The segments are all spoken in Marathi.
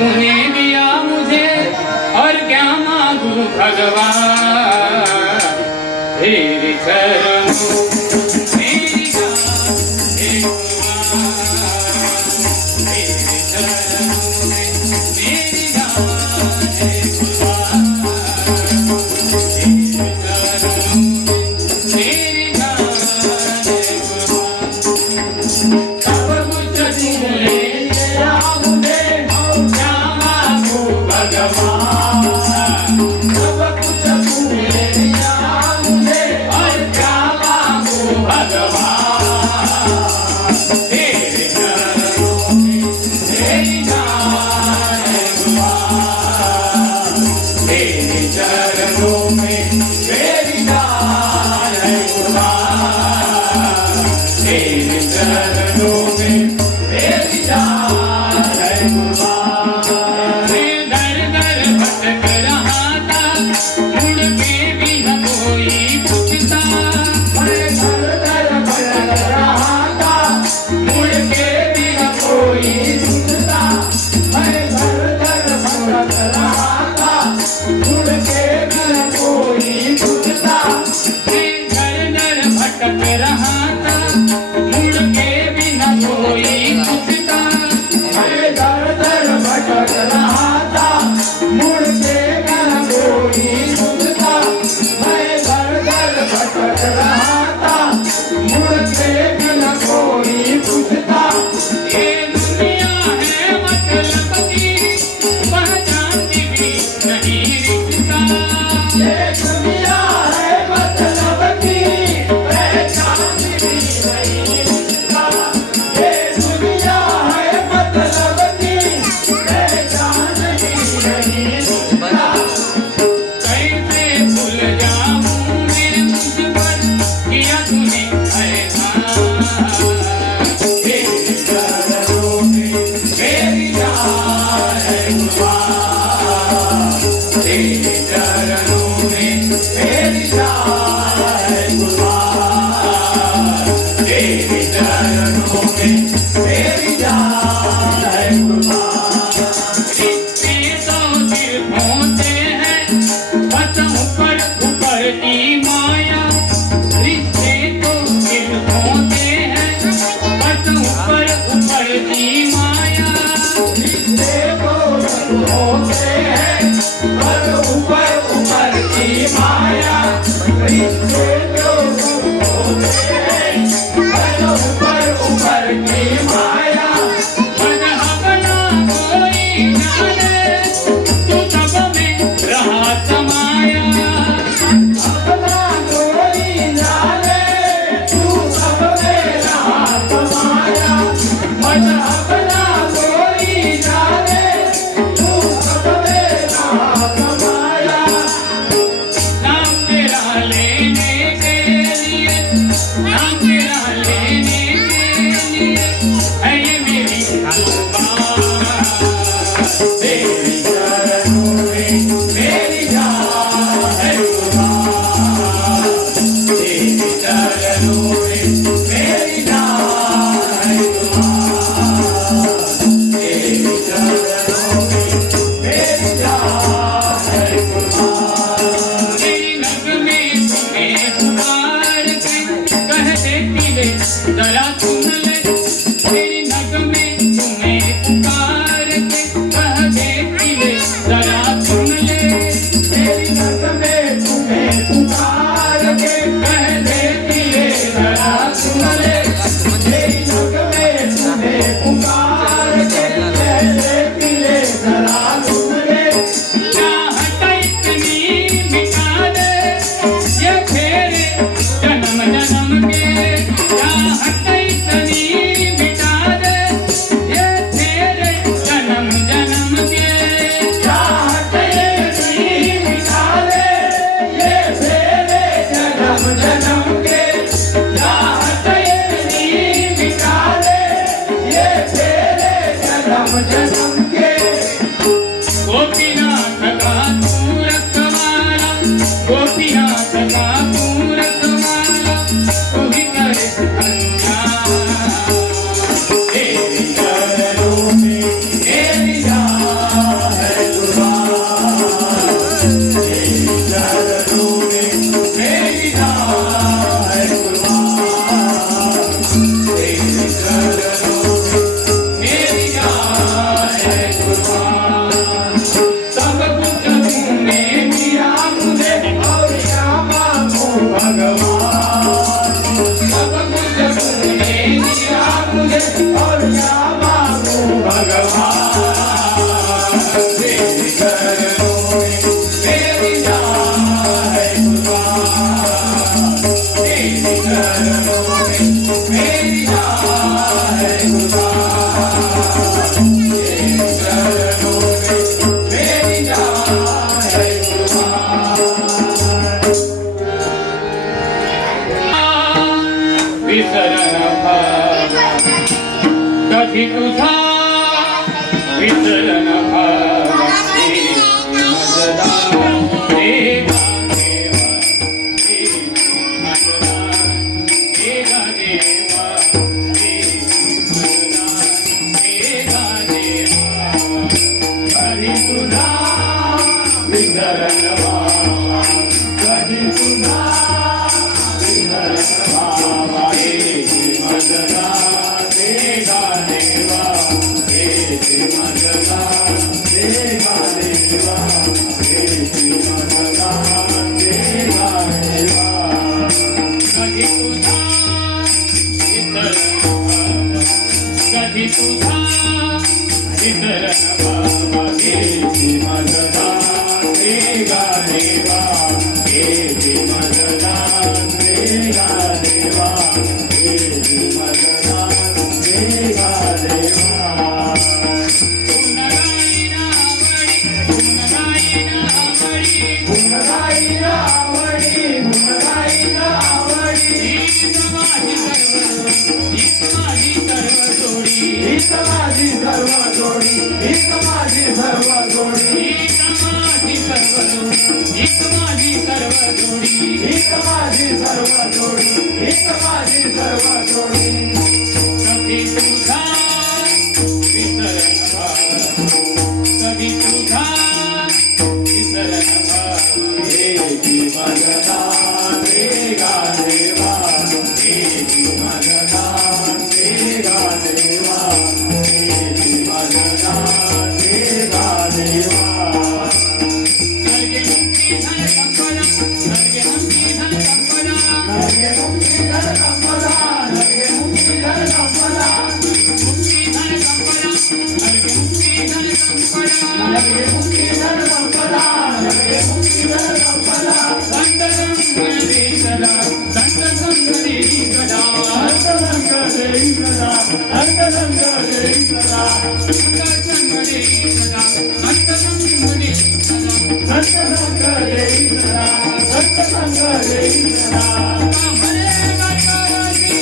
तूने दिया मुझे और क्या मांगू भगवान, तेरे चरणों मेरी जान है कुर्बान, तेरे चरणों में मेरी जान है कुर्बान, तेरे चरणों में मेरी जान है कुर्बान। सब कुछ तूने दिया मुझे और क्या मांगू भगवान, सब कुछ तूने दिया मुझे और क्या मांगू भगवान, तेरे चरणों में मेरी जान है कुर्बान, तेरे चरणों में मेरी जान है कुर्बान, तेरे चरणों में मेरी जान है कुर्बान। मैं दर दर भटक रहा था, मुड़ के भी न कोई पूछता, मैं दर दर भटक रहा था, मुड़ के भी न कोई पूछता, मैं दर दर भटक रहा था, मुड़ के भी न कोई पूछता, मैं दर दर भटक रहा था, मुड़ के भी न कोई पूछता, मैं दर दर भटक रहा था, मुड़ के भी न कोई पूछता, मैं दर दर भटक रहा था, मुड़ के भी न कोई पूछता। ये दुनिया है मतलब की, पहचानती भी नहीं रिश्ता, ये दुनिया है मतलब की, पहचानती भी नहीं रिश्ता, ये दुनिया है मतलब की, पहचानती नहीं रिश्ता। कैसे भूल जाऊं मैं मुझ पर किया तूने एहसान, तेरे चरणों में मेरी जान है कुर्बान, तेरे चरणों में मेरी जान है कुर्बान, तेरे चरणों में मेरी जान है कुर्बान। रिश्ते तो दिल होते हैं, बस ऊपर ऊपर की माया, रिश्ते तो दिल होते हैं, बस ऊपर ऊपर की माया, रिश्ते तो दिल होते हैं, बस ऊपर ऊपर की माया, रिश्ते तो दिल होते हैं, बस ऊपर ऊपर की माया। मज़हब ना कोई जाने, तू सब में रहा समाया, मज़हब ना कोई जाने, तू सब में रहा समाया, मज़हब ना कोई जाने, तू सब में रहा समाया। नाम तेरा लेने के लिए, नाम तेरा लेने के लिए है ये मेरी कुर्बान, तेरे चरणों में मेरी जान है कुर्बान, तेरे चरणों में मेरी जान है कुर्बान, तेरे चरणों में मेरी जान है कुर्बान। तेरी नगमे तुम्हें पुकार के कह देती है जरा सुन ले, तेरी नगमे तुम्हें पुकार के कह देती है जरा सुन ले, तेरी नगमे तुम्हें पुकार के कह देती है जरा सुन ले, तेरी नगमे तुम्हें पुकार के कह देती है जरा सुन ले। चाहत इतनी मिटा दे ये फेरे जन्म जन्म के, चाहत इतनी मिटा दे ये फेरे जन्म जन्म के, चाहत इतनी मिटा दे ये फेरे जन्म जन्म के, चाहत इतनी मिटा दे ये फेरे जन्म जन्म के। गोपीनाथ का तू रखवाला, गोपीनाथ का तू रखवाला, तू ही करे कल्याण, तेरे चरणों में मेरी जान चरणों में मेरी जान है खुदा, तेरे चरणों में मेरी जान है खुदा। विसरण भावा कधी तुझा, विसरण भावा मजदा देवा देवा देवा देवा देवा देवा कधी तुझा विसरण भावा, कधी तुझा विसरण भावा मजदा देवा देवा मजदा देवा देवा मजदा देवा देवा कधी तुझा विसरण भावा, कधी तुझा विसरण भावा मजदा देवा देवा मजदा देवा देवा मजदा देवा देवा। माझी सर्व जोडी, हीच माझी सर्व जोडी, हीच माझी सर्व जोडी, हीच माझी सर्व जोडी, हीच माझी सर्व जोडी। कधी तुझा विसरण भावा, कधी तुझा विसरण भावा, हे मजदा देवा देवा, हे मजदा देवा देवा, हे मजदा देवा देवा। नरगे मुक्ती धन संपदा, नरगे मुक्ती धन संपदा, नरगे मुक्ती धन संपदा, नरगे मुक्ती धन संपदा, मुक्ती धन संपदा, नरगे मुक्ती धन संपदा, नरगे मुक्ती धन संपदा, नरगे मुक्ती धन संपदा। संत संग देई सदा, संत संग देई सदा, अंत संग देई सदा, अंत संग देई सदा, संत संग देई सदा, संत संग देई सदा, अंत संग देई सदा, अंत संग देई सदा। हरे गणपती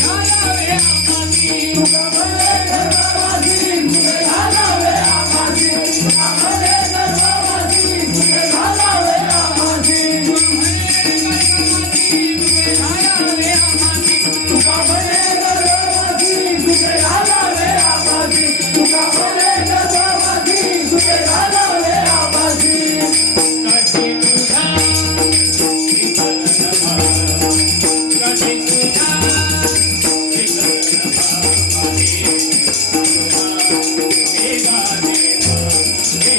घालावे आम्हासी, भले गर्भवासी तुझे घालावे आम्हासी, भले गर्भवासी तुझे घालावे आम्हासी, तुका भले गर्भवासी तुझे घालावे आम्हासी, तुका भले गर्भवासी तुझे घालावे आम्हासी। कधी तुझा विसरण भावा, कधी तुझा विसरण भावा, देवा देवा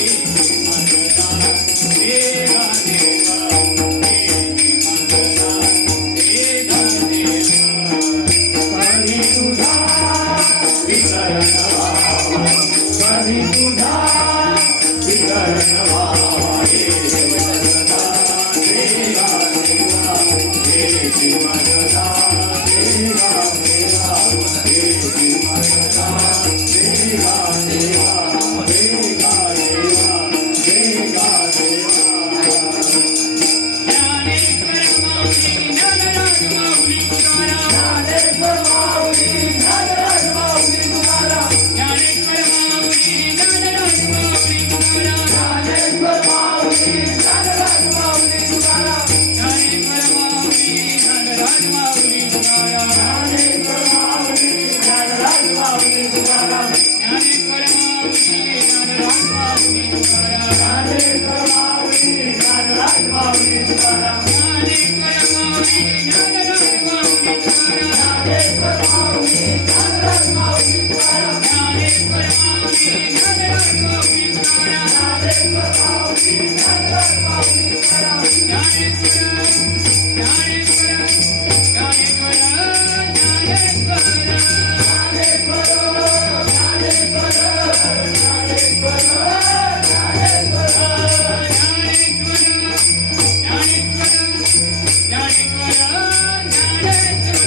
मजदा देवा देवा मजदा देवा देवा कधी तुझा विसरण भावा, कधी तुझा विसरण भावा, हे मजदा देवा देवा, हे मजदा देवा देवा, हे मजदा देवा देवा, देवा देवा, देवा देवा। ज्ञानेश्वर माऊली ज्ञानराज माऊली तुकाराम, ज्ञानेश्वर माऊली ज्ञानराज माऊली तुकाराम, ज्ञानेश्वर माऊली ज्ञानराज माऊली तुकाराम, ज्ञानेश्वर माऊली ज्ञानराज माऊली तुकाराम, ज्ञानेश्वर माऊली ज्ञानराज माऊली तुकाराम, ज्ञानेश्वर माऊली ज्ञानराज माऊली तुकाराम, ज्ञानेश्वर माऊली ज्ञानराज माऊली तुकाराम, ज्ञानेश्वर माऊली ज्ञानराज माऊली तुकाराम, ज्ञानेश्वर माऊली ज्ञानराज माऊली तुकाराम, ज्ञानेश्वर माऊली ज्ञानराज माऊली तुकाराम, ज्ञानेश्वर माऊली ज्ञानराज माऊली तुकाराम, ज्ञानेश्वर माऊली ज्ञानराज माऊली तुकाराम। ज्ञानेश्वर ज्ञानेश्वर ज्ञानेश्वर ज्ञानेश्वर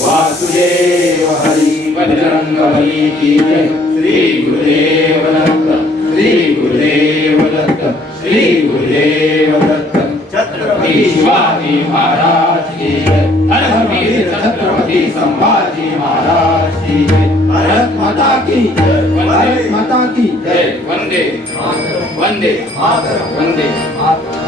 वासुदेव की जय. श्री गुरुदेव दत्त. श्री गुरुदेव दत्त. श्री गुरुदेव दत्त. छत्रपती शिवाजी महाराज की जय. हर वीर छत्रपती संभाजी महाराज की जय. भारत माता की जय. भारत माता की जय. वंदे वंदे वंदे